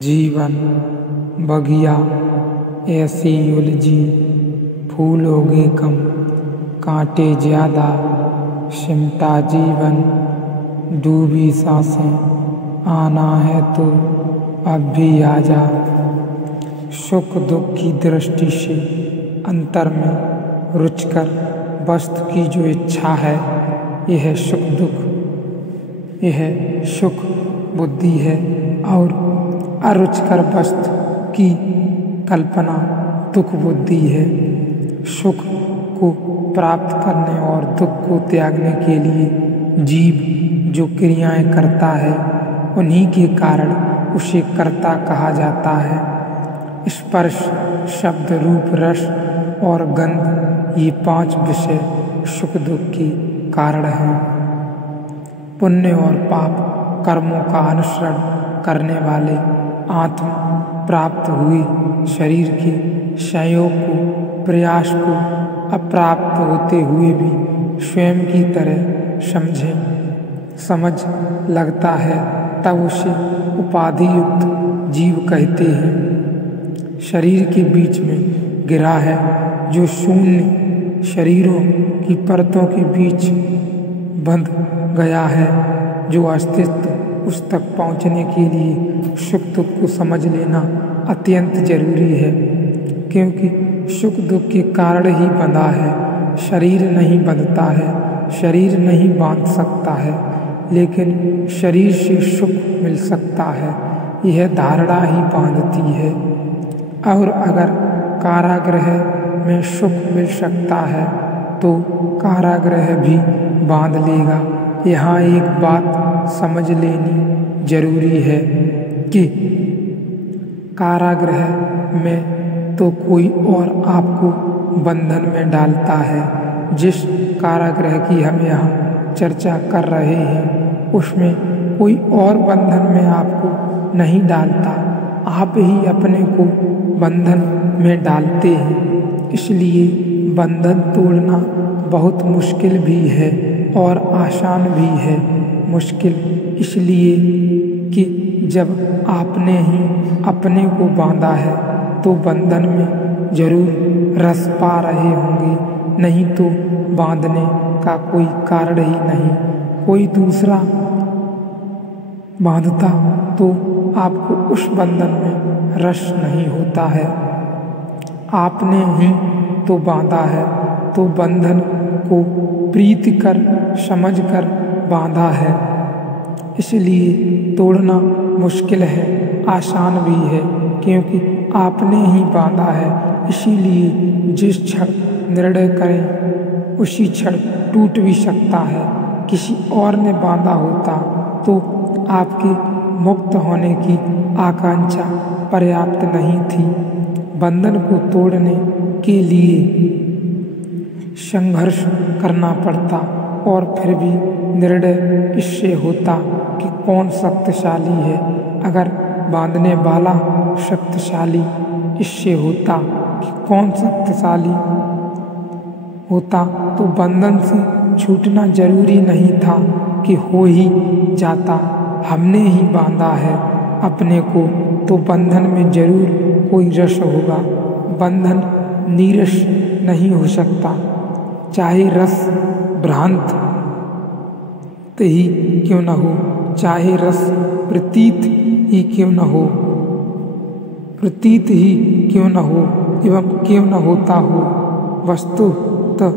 जीवन बगिया ऐसी उलझी, फूलोगे कम कांटे ज्यादा, सिमटा जीवन डूबी सांसें, आना है तो अब भी आजा। सुख दुख की दृष्टि से अंतर में रुचकर वस्तु की जो इच्छा है, यह सुख दुख, यह सुख बुद्धि है। और अरुचिकर वस्तु की कल्पना दुख बुद्धि है। सुख को प्राप्त करने और दुख को त्यागने के लिए जीव जो क्रियाएं करता है, उन्हीं के कारण उसे कर्ता कहा जाता है। स्पर्श, शब्द, रूप, रस और गंध, ये 5 विषय सुख दुख के कारण हैं। पुण्य और पाप कर्मों का अनुसरण करने वाले आत्म प्राप्त हुए शरीर के संयोग को, प्रयास को अप्राप्त होते हुए भी स्वयं की तरह समझ लगता है, तब उसे उपाधि युक्त जीव कहते हैं। शरीर के बीच में गिरा है जो शून्य शरीरों की परतों के बीच बंध गया है, जो अस्तित्व उस तक पहुंचने के लिए सुख दुख को समझ लेना अत्यंत जरूरी है, क्योंकि सुख दुख के कारण ही बंधा है। शरीर नहीं बंधता है, शरीर नहीं बांध सकता है, लेकिन शरीर से सुख मिल सकता है, यह धारणा ही बांधती है। और अगर कारागृह में सुख मिल सकता है तो कारागृह भी बांध लेगा। यहाँ एक बात समझ लेनी जरूरी है कि कारागृह में तो कोई और आपको बंधन में डालता है। जिस कारागृह की हम यहाँ चर्चा कर रहे हैं, उसमें कोई और बंधन में आपको नहीं डालता, आप ही अपने को बंधन में डालते हैं। इसलिए बंधन तोड़ना बहुत मुश्किल भी है और आसान भी है। मुश्किल इसलिए कि जब आपने ही अपने को बांधा है तो बंधन में जरूर रस पा रहे होंगे, नहीं तो बांधने का कोई कारण ही नहीं। कोई दूसरा बांधता तो आपको उस बंधन में रस नहीं होता है। आपने ही तो बांधा है, तो बंधन को प्रीतिकर समझकर बांधा है। इसलिए तोड़ना मुश्किल है, आसान भी है, क्योंकि आपने ही बांधा है। इसीलिए जिस क्षण निर्णय करें उसी क्षण टूट भी सकता है। किसी और ने बांधा होता तो आपके मुक्त होने की आकांक्षा पर्याप्त नहीं थी। बंधन को तोड़ने के लिए संघर्ष करना पड़ता और फिर भी निर्णय इससे होता कि कौन शक्तिशाली है। अगर बांधने वाला शक्तिशाली इससे होता कि कौन शक्तिशाली होता, तो बंधन से छूटना जरूरी नहीं था कि हो ही जाता। हमने ही बांधा है अपने को, तो बंधन में जरूर कोई रस होगा। बंधन नीरस नहीं हो सकता, चाहे रस भ्रांत ही क्यों न हो, चाहे रस प्रतीत ही क्यों न हो, प्रतीत ही क्यों न हो एवं क्यों न होता हो, वस्तु तो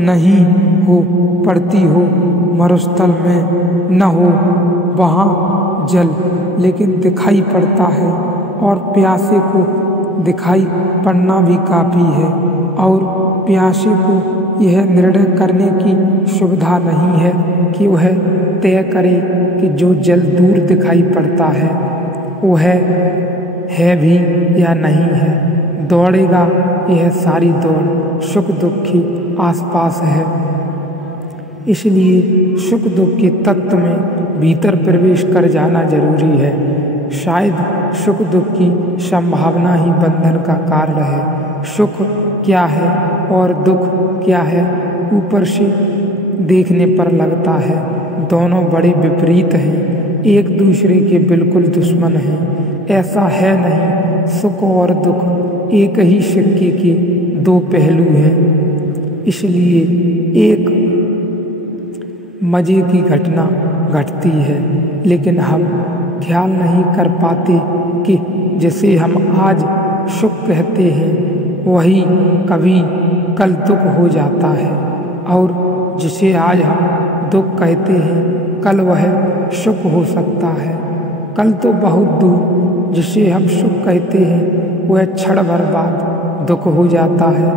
नहीं हो पड़ती हो, मरुस्थल में न हो वहाँ जल, लेकिन दिखाई पड़ता है। और प्यासे को दिखाई पड़ना भी काफ़ी है, और प्यासे को यह निर्णय करने की सुविधा नहीं है कि वह तय करे कि जो जल दूर दिखाई पड़ता है वह है भी या नहीं है। दौड़ेगा यह सारी दौड़ सुख दुख के आसपास है। इसलिए सुख दुख के तत्व में भीतर प्रवेश कर जाना जरूरी है। शायद सुख दुख की संभावना ही बंधन का कारण है। सुख क्या है और दुख क्या है, ऊपर से देखने पर लगता है दोनों बड़े विपरीत हैं, एक दूसरे के बिल्कुल दुश्मन हैं। ऐसा है नहीं। सुख और दुख एक ही सिक्के के दो पहलू हैं। इसलिए एक मज़े की घटना घटती है, लेकिन हम ख्याल नहीं कर पाते कि जिसे हम आज सुख कहते हैं वही कभी कल दुख हो जाता है, और जिसे आज हम दुख कहते हैं कल वह सुख हो सकता है। कल तो बहुत दूर जिसे हम सुख कहते हैं वह क्षण भर बाद दुख हो जाता है।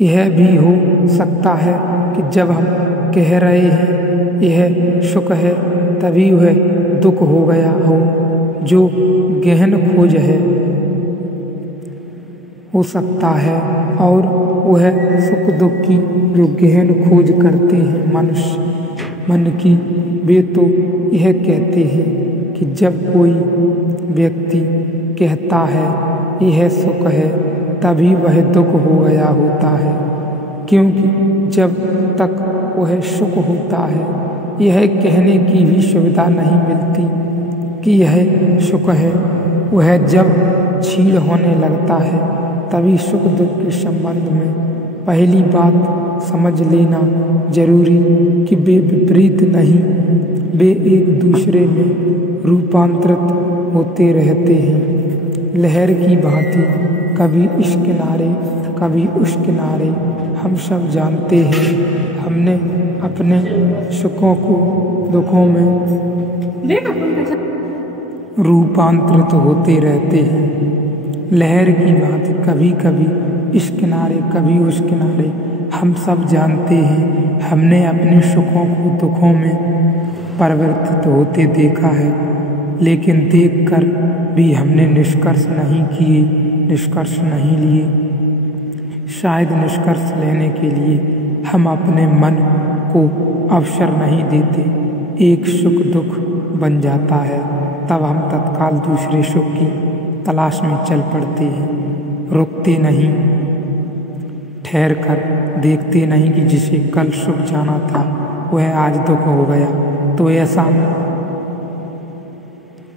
यह भी हो सकता है कि जब हम कह रहे हैं यह सुख है तभी वह दुख हो गया हो। जो गहन खोज है हो सकता है, और वह सुख दुख की जो गहन खोज करते हैं मनुष्य मन की, वे तो यह कहते हैं कि जब कोई व्यक्ति कहता है यह सुख है तभी वह दुख हो गया होता है, क्योंकि जब तक वह सुख होता है यह कहने की भी सुविधा नहीं मिलती कि यह सुख है। वह जब क्षीण होने लगता है तभी सुख दुख के संबंध में पहली बात समझ लेना जरूरी कि वे विपरीत नहीं, वे एक दूसरे में रूपांतरित होते रहते हैं। लहर की भांति कभी इस किनारे कभी उस किनारे हम सब जानते हैं। हमने अपने सुखों को दुखों में रूपांतरित होते रहते हैं। लहर की भांति कभी कभी इस किनारे कभी उस किनारे हम सब जानते हैं। हमने अपने सुखों को दुखों में परिवर्तित होते देखा है, लेकिन देखकर भी हमने निष्कर्ष नहीं लिए। शायद निष्कर्ष लेने के लिए हम अपने मन को अवसर नहीं देते। एक सुख दुख बन जाता है तब हम तत्काल दूसरे सुख की तलाश में चल पड़ते हैं, रुकते नहीं, ठहर कर देखते नहीं कि जिसे कल सुख जाना था वह आज दुख हो गया। तो ऐसा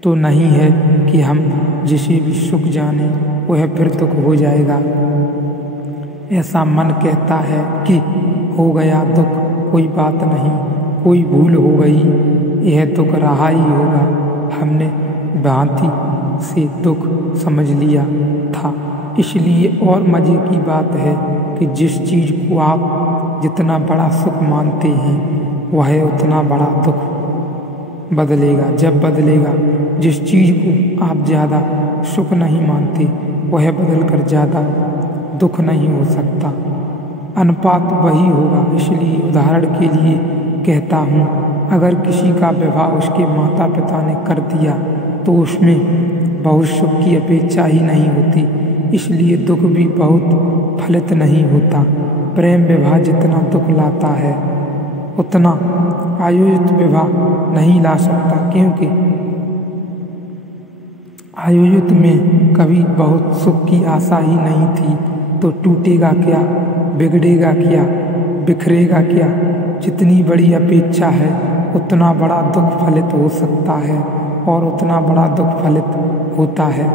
तो नहीं है कि हम जिसे भी सुख जाने वह फिर दुख हो जाएगा। ऐसा मन कहता है कि हो गया दुख, कोई बात नहीं, कोई भूल हो गई, यह दुख रहा ही होगा, हमने भांति से दुख समझ लिया था। इसलिए और मज़े की बात है कि जिस चीज़ को आप जितना बड़ा सुख मानते हैं वह उतना बड़ा दुख बदलेगा। जब बदलेगा, जिस चीज़ को आप ज़्यादा सुख नहीं मानते वह बदलकर ज़्यादा दुख नहीं हो सकता, अनुपात वही होगा। इसलिए उदाहरण के लिए कहता हूँ, अगर किसी का विवाह उसके माता पिता ने कर दिया तो उसमें बहुत सुख की अपेक्षा ही नहीं होती, इसलिए दुख भी बहुत फलित नहीं होता। प्रेम विवाह जितना दुख लाता है उतना आयोजित विवाह नहीं ला सकता, क्योंकि आयोजित में कभी बहुत सुख की आशा ही नहीं थी, तो टूटेगा क्या, बिगड़ेगा क्या, बिखरेगा क्या। जितनी बड़ी अपेक्षा है उतना बड़ा दुख फलित हो सकता है, और उतना बड़ा दुख फलित होता है।